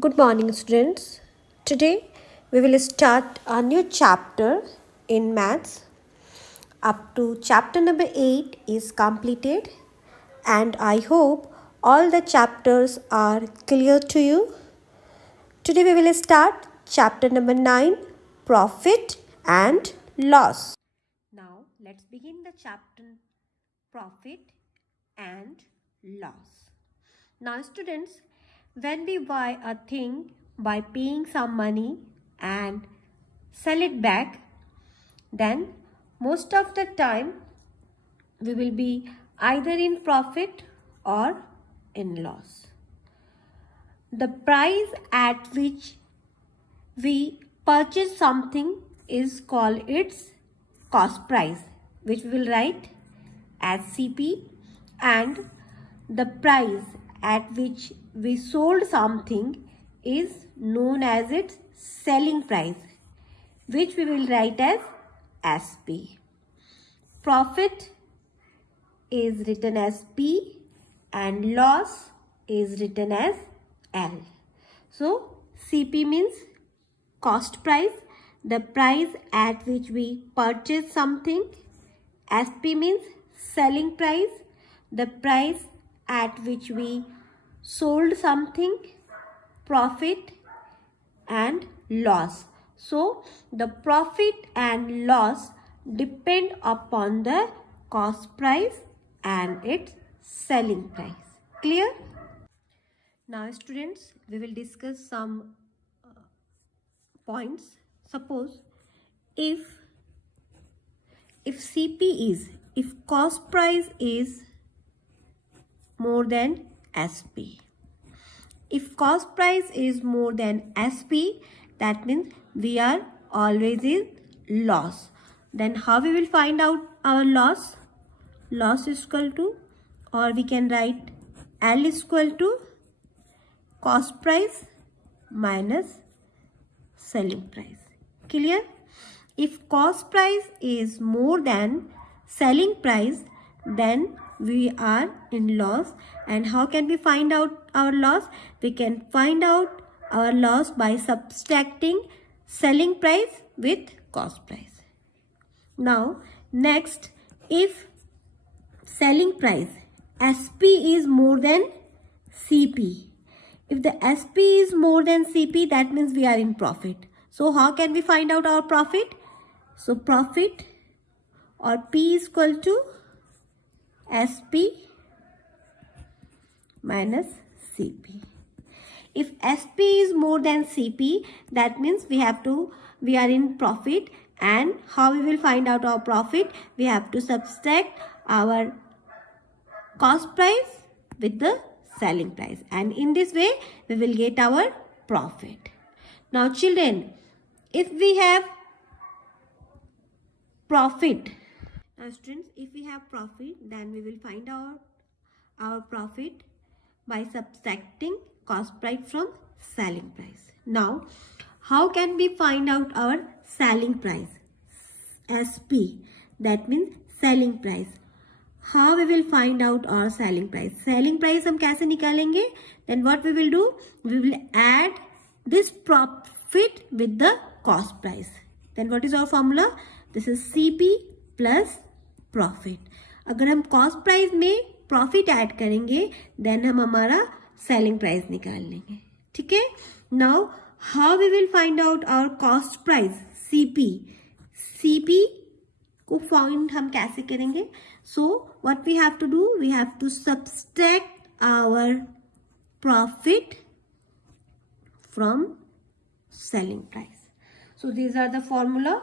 Good morning, students. Today we will start a new chapter in maths. Up to chapter number 8 is completed, and I hope all the chapters are clear to you. Today we will start chapter number 9, Profit and Loss. Now let's begin the chapter Profit and Loss. Now, students, when we buy a thing by paying some money and sell it back, then most of the time we will be either in profit or in loss. The price at which we purchase something is called its cost price, which we will write as CP, and the price at which we sold something is known as its selling price, which we will write as SP. Profit is written as P and loss is written as L. So CP means cost price, the price at which we purchase something. SP means selling price, the price at which we sold something. Profit and loss. So the profit and loss depend upon the cost price and its selling price. Clear? Now students, we will discuss some points. Suppose if CP is, if cost price is more than SP. If cost price is more than SP, that means we are always in loss. Then how we will find out our loss? Loss is equal to, or we can write L is equal to cost price minus selling price. Clear? If cost price is more than selling price, then we are in loss. And how can we find out our loss? We can find out our loss by subtracting selling price with cost price. Now next, if selling price SP is more than CP, if the SP is more than CP, that means we are in profit. So how can we find out our profit? So profit or P is equal to SP minus CP. If SP is more than CP, that means we are in profit. And how we will find out our profit? We have to subtract our cost price with the selling price, and in this way we will get our profit. Now children, if we have profit, now students, if we have profit, then we will find out our profit by subtracting cost price from selling price. Now how can we find out our selling price? SP, that means selling price. How we will find out our selling price? Selling price हम कैसे निकालेंगे? Then what we will do? We will add this profit with the cost price. Then what is our formula? This is CP plus profit. अगर हम cost price में profit add करेंगे, then हम हमारा selling price निकाल लेंगे. ठीक है? Now how we will find out our cost price? CP. CP को find हम कैसे करेंगे? So what we have to do? We have to subtract our profit from selling price. So these are the formula.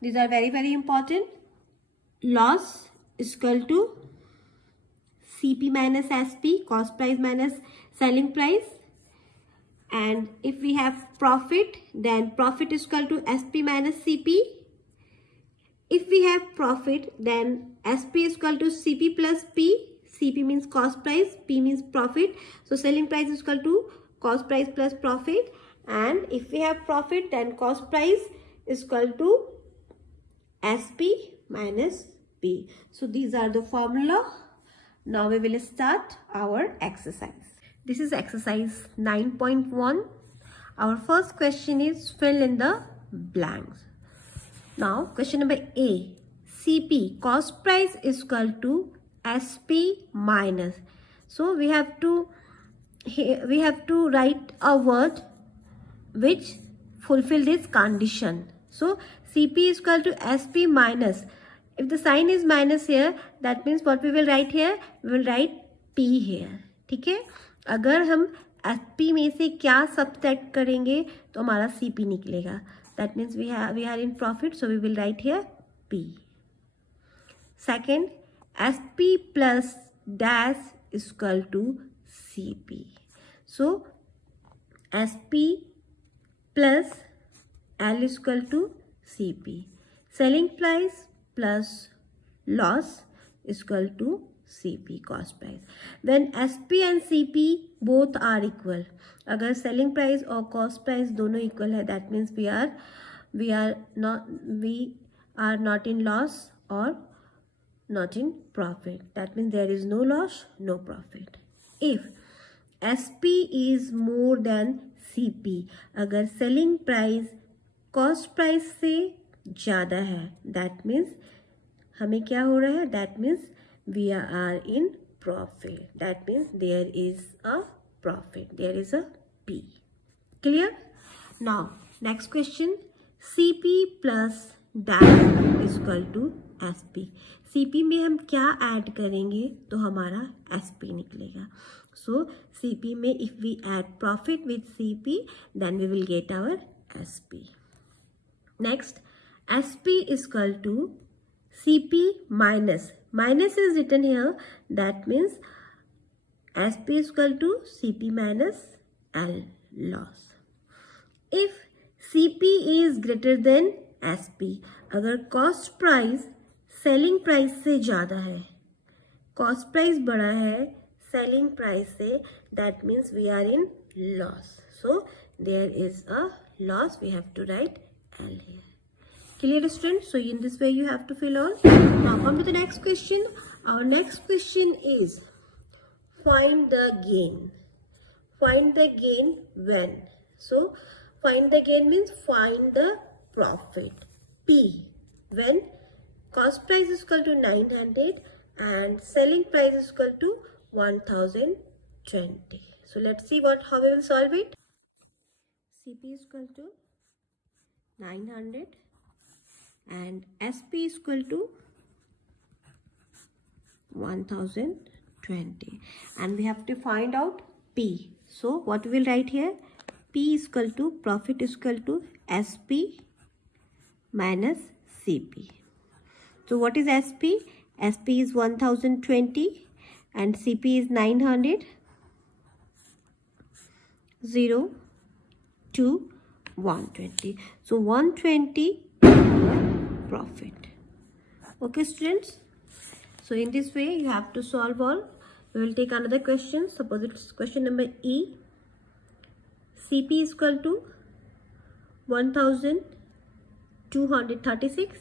These are very, very important. Loss is equal to CP minus SP, cost price minus selling price. And if we have profit, then profit is equal to SP minus CP. If we have profit, then SP is equal to CP plus P. CP means cost price, P means profit. So selling price is equal to cost price plus profit. And if we have profit, then cost price is equal to SP minus P. So these are the formula. Now we will start our exercise. This is exercise 9.1. Our first question is fill in the blanks. Now question number A. CP, cost price, is equal to SP minus. So we have to write a word which fulfill this condition. So CP is equal to SP minus. If the sign is minus here, that means what we will write here? We will write P here. ठीक है, अगर हम SP में से क्या subtract करेंगे तो हमारा CP निकलेगा. That means we are in profit, so we will write here P. Second, SP plus dash is equal to CP. So SP plus L is equal to CP. Selling price plus loss is equal to CP, cost price. When SP and CP both are equal, अगर selling price और cost price दोनों equal है, that means we are not in loss or not in profit. That means there is no loss, no profit. If SP is more than CP, अगर selling price cost price से ज़्यादा है, that means हमें क्या हो रहा है? That means we are in profit. That means there is a profit. There is a P. Clear? Now next question. CP plus dash is equal to SP. CP में हम क्या ऐड करेंगे तो हमारा SP निकलेगा. So CP में if we add profit with CP, then we will get our SP. Next, SP is equal to CP minus. Minus is written here. That means SP is equal to CP minus L, loss. If CP is greater than SP, अगर cost price selling price से ज़्यादा है, cost price बड़ा है selling price से, that means we are in loss. So there is a loss. We have to write L here. Clear, students? So in this way you have to fill all. Now come to the next question. Our next question is find the gain. Find the gain when? So find the gain means find the profit. P, when cost price is equal to 900 and selling price is equal to 1020. So let's see how we will solve it. CP is equal to 900 and SP is equal to 1020, and we have to find out P. So what we will write here? P is equal to profit is equal to SP minus CP. So what is SP? SP is 1020 and CP is 900. 0 to 120. So 120 profit. Okay, students. So in this way you have to solve all. We will take another question. Suppose it's question number E. CP is equal to 1236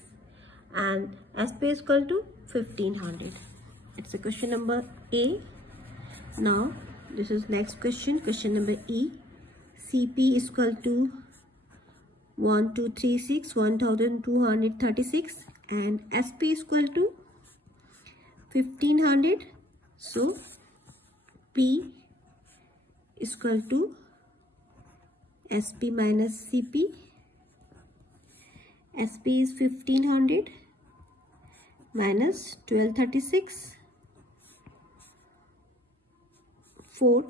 and SP is equal to 1500. It's a question number A. Now this is next question. Question number E. CP is equal to 1236 and SP is equal to 1500. So P is equal to SP minus CP. SP is 1500 minus 1236. 4,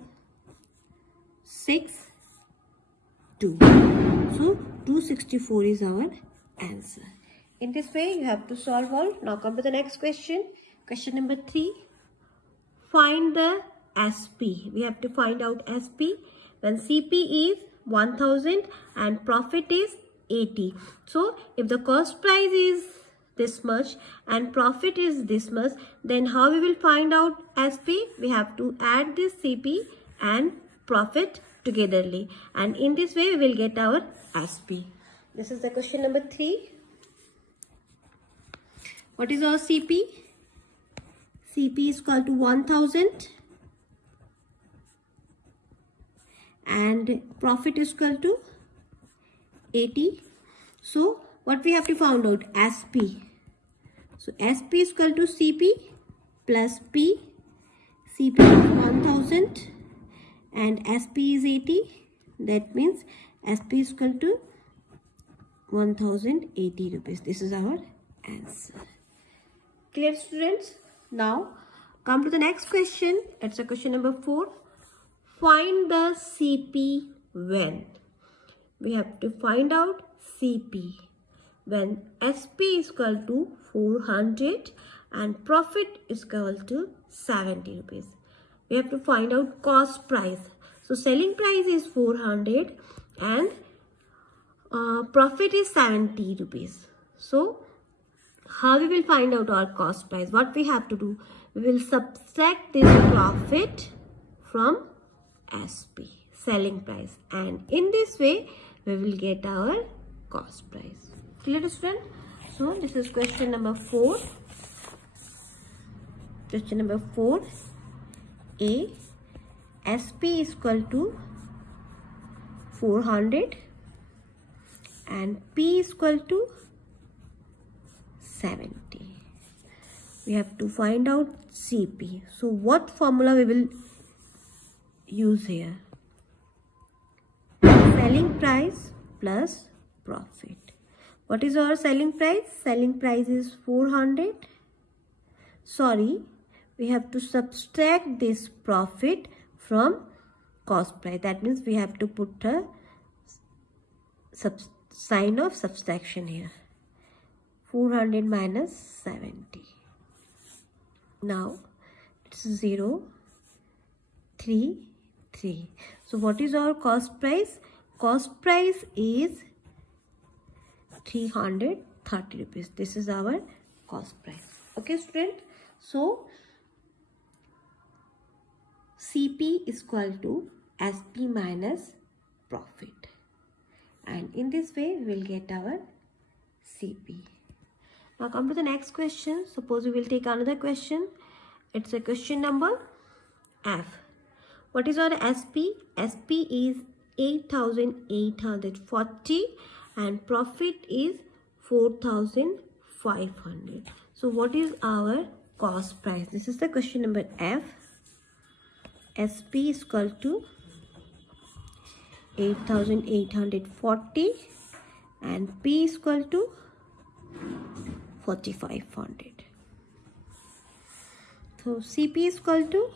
6, 2. So 264 is our answer. In this way you have to solve all. Now come to the next question. Question number 3. Find the SP. We have to find out SP when CP is 1000 and profit is 80. So if the cost price is this much and profit is this much, then how we will find out SP? We have to add this CP and profit togetherly, and in this way we will get our SP. This is the question number 3. What is our CP? CP is equal to 1000 and profit is equal to 80. So what we have to find out? SP. So SP is equal to CP plus P. CP is 1000 and SP is 80. That means SP is equal to 1080 rupees. This is our answer. Clear, students? Now come to the next question. It's a question number 4. Find the CP when. We have to find out CP when SP is equal to 400 and profit is equal to 70 rupees. We have to find out cost price. So selling price is 400 and profit is 70 rupees. So how we will find out our cost price? What we have to do? We will subtract this profit from SP, selling price, and in this way we will get our cost price. Clear, student? So this is question number 4. Question number 4. A. SP is equal to 400 and P is equal to 70. We have to find out CP. So what formula we will use here? Selling price plus profit. What is our selling price? Selling price is 400. Sorry, we have to subtract this profit from cost price. That means we have to put a sign of subtraction here. 400 minus 70. Now it's 0, 3, 3. So what is our cost price? Cost price is 330 rupees. This is our cost price. Okay, student? So CP is equal to SP minus profit, and in this way we will get our CP. Now come to the next question. Suppose we will take another question. It's a question number F. What is our SP? SP is 8,840 and profit is 4,500. So what is our cost price? This is the question number F. SP is equal to 8,840 and P is equal to 4,500. So CP is equal to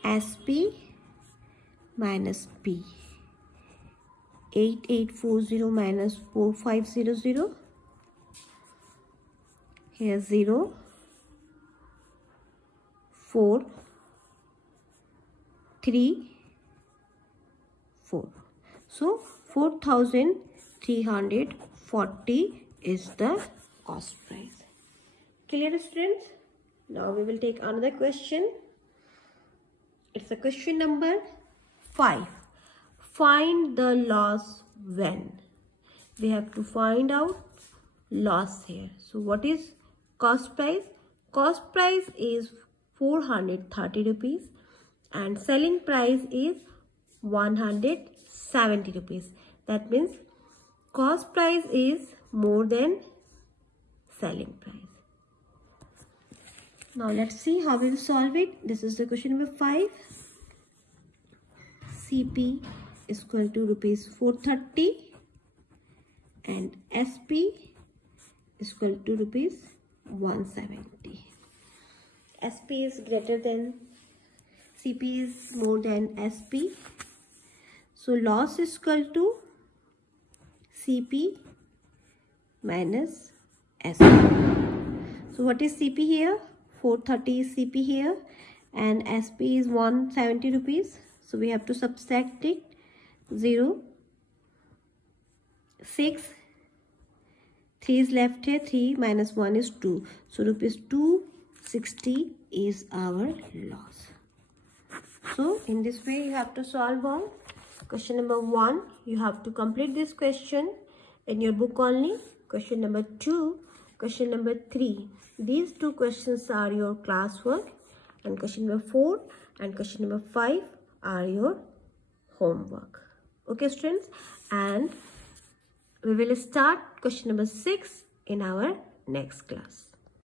SP minus P. 8840 minus 4500. Here 0, 4, 3, 4. So 4,340 is the cost price. Clear, students? Now we will take another question. It's a question number 5. Find the loss when. We have to find out loss here. So what is cost price? Cost price is 430 rupees and selling price is 170 rupees. That means cost price is more than selling price. Now let's see how we'll solve it. This is the question number 5. CP is equal to rupees 430 and SP is equal to rupees 170. SP is greater than CP is more than SP. So loss is equal to CP minus SP. So what is CP here? 430 is CP here and SP is 170 rupees. So we have to subtract it. 0, 6, 3 is left here. 3 minus 1 is 2. So rupees 260 is our loss. So in this way you have to solve on question number 1. You have to complete this question in your book only. Question number 2, question number 3. These two questions are your classwork, and question number 4 and question number 5 are your homework. Okay, students, and we will start question number 6 in our next class.